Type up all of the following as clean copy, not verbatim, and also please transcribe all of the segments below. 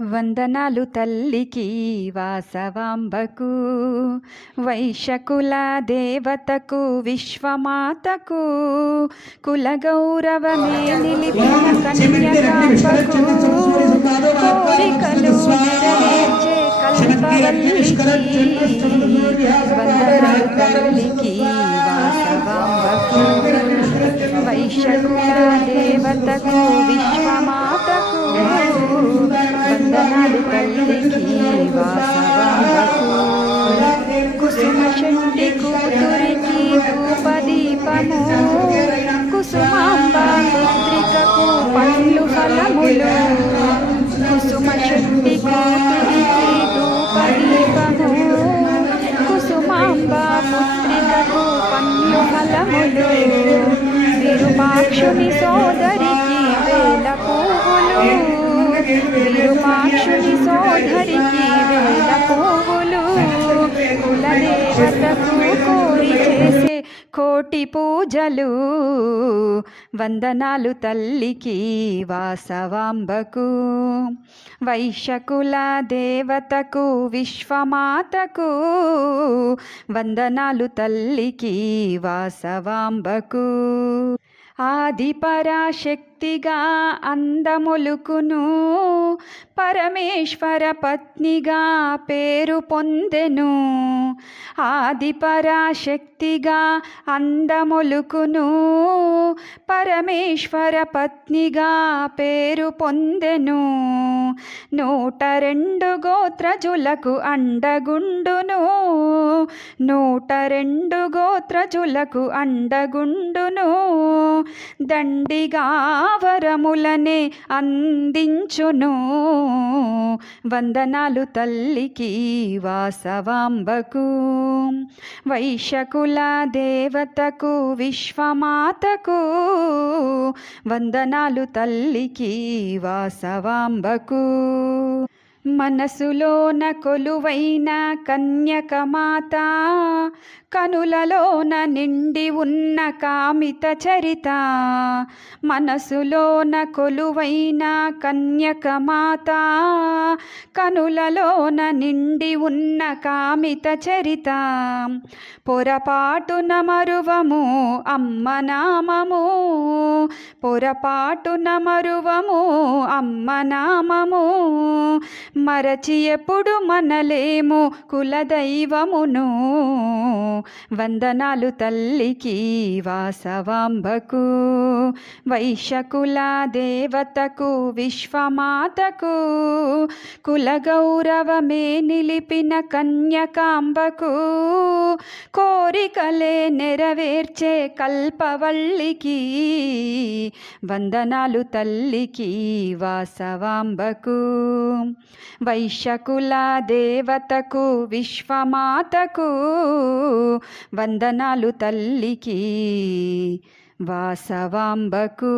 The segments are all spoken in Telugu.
వందనాలు తల్లికి వాసవాంబకు, వైశ్యకుల దేవతకు, విశ్వమాతకు, కులగౌరవమే నిలిపిన కన్యకాంబకు, కోరికలు నెరవేర్చే కల్పవల్లికి, వందనాలు తల్లికి వాసవాంబకు, వైశ్యకుల దేవతకు, విశ్వమాతకు, వందనాలు తల్లికి వాసవాంబకు. కుసుమ శంటి కూతురికి ధూపదీపము, కుసుమాంబ పుత్రికకు పండ్లు ఫలములు, కుసుమ శంటి కూతురికి ధూపదీపము, కుసుమాంబ పుత్రికకు పండ్లు ఫలములు, విరూపాక్షుని సోదరికి వేల పువ్వులు, విరూపాక్షుని సోదరికి వేల పువ్వులు, కులదేవతకు కోరి చేసే కోటి పూజలు, వందనాలు తల్లికి వాసవాంబకు, వైశ్యకుల దేవతకు, విశ్వమాతకు, వందనాలు తల్లికి వాసవాంబకు. ఆదిపరాశక్తిగా అందములుకును, పరమేశ్వర పత్నిగా పేరు పొందెను, ఆదిపరాశక్తిగా అందములుకును, పరమేశ్వర పత్నిగా పేరు పొందెను, 102 గోత్రజులకు అండగుండును, 102 గోత్రజులకు అండగుండును, దండిగా వరములనే అందించును, వందనాలు తల్లికి వాసవాంబకు, వైశ్యకుల దేవతకు, విశ్వమాతకు, వందనాలు తల్లికి వాసవాంబకు. మనసులోన కొలువైన కన్యకమాత, కనులలోన నిండి ఉన్న కామిత చరిత, మనసులోన కొలువైన కన్యకమాత, కనులలోన నిండి ఉన్న కామిత చరిత, పొరపాటున మరువము అమ్మ నామము, పొరపాటున మరువము అమ్మ నామము, మరచి ఎప్పుడు మనలేము కులదైవమును, వందనాలు తల్లికి వాసవాంబకు, వైశ్యకుల దేవతకు, విశ్వమాతకు, కులగౌరవమే నిలిపిన కన్యకాంబకు, కోరికలే నెరవేర్చే కల్పవల్లికి, వందనాలు తల్లికి వాసవాంబకు, వైశ్యకుల దేవతకు, విశ్వమాతకు, వందనాలు తల్లికి వాసవాంబకు.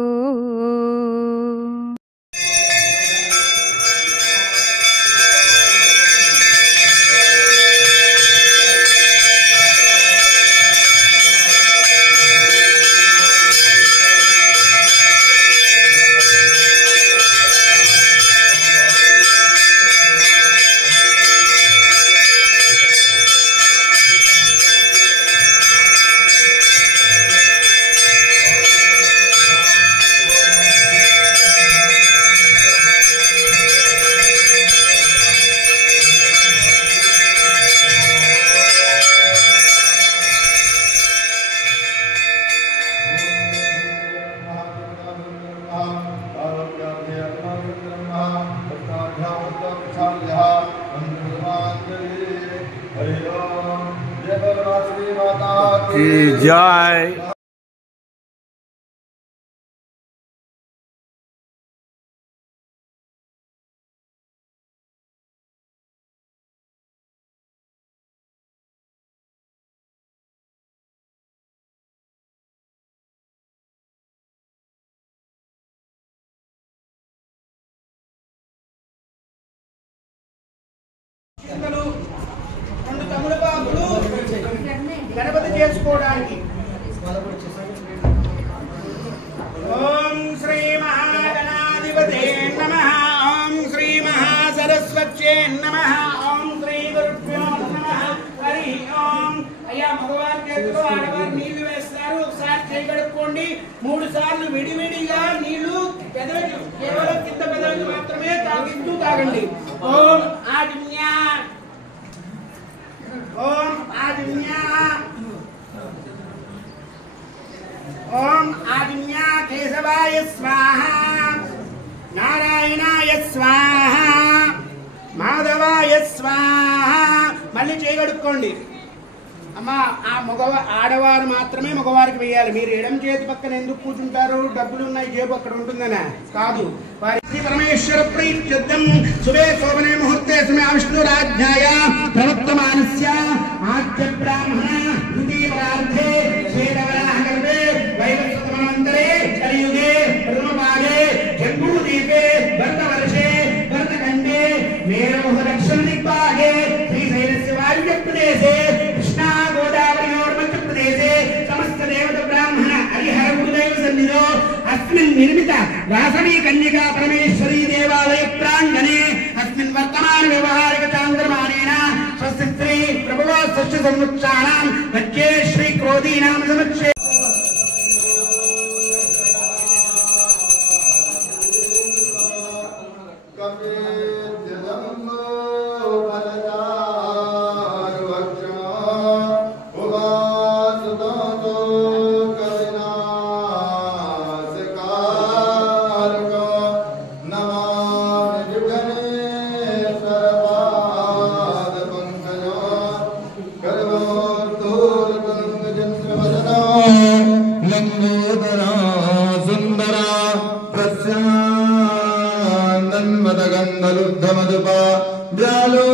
की जय। గణపతి చేసుకోవడానికి ఓం శ్రీ మహాగణాధిపతే నమః. ఓం శ్రీ మహాస పెట్టుకొని 3 సార్లు విడివిడిగా నీళ్లు పెదవికి కేవలం కింద పెదవికి మాత్రమే తాగిస్తూ తాగండి. ఓం ఆదిన్య ఓం ఆదిన్య ఓం ఆదిన్య కేశవాయ స్వాహ నారాయణాయ స్వాహ మాధవాయ స్వాహ. మళ్ళీ చేయగడుక్కోండి అమ్మా. ఆ ఆడవారు మాత్రమే మగవారికి వేయాలి. మీరు ఎడం చేతి పక్కన ఎందుకు కూర్చుంటారు? డబ్బులు ఉన్నాయి జేబు అక్కడ ఉంటుందనా? కాదు. పరమేశ్వర ప్రీత్యర్థం శుభే శోభనే ముహూర్తే సమయ విష్ణురాజ్ఞాయ ప్రవర్తమానస్య ఆద్య బ్రాహ్మణ ద్వితీయ పరార్థే శ్వేతవరాహ కల్పే వైవస్వతమనంతరే కలియుగే ప్రథమపాదే జంబూదీపే భరతవర్షే భరతఖండే మేరోహ దక్షిణ దిగ్భాగే శ్రీశైలస్య వాయువ్య ప్రదేశే కృష్ణా గోదావరియోర్ మధ్య ప్రదేశే సమస్త దేవత బ్రాహ్మణ హరిహర గురుదేవ సన్నిధో अस्मिन् निर्मित रासणी कन्यका परमेश्वरी देवालय प्रांगणे अस्मिन् वर्तमान व्यवहारिक चांद्रमानेन स्वस्ति श्री प्रभवो षष्ठ संवत्सराणां मध्ये श्री क्रोधीनां समक्षे Dalo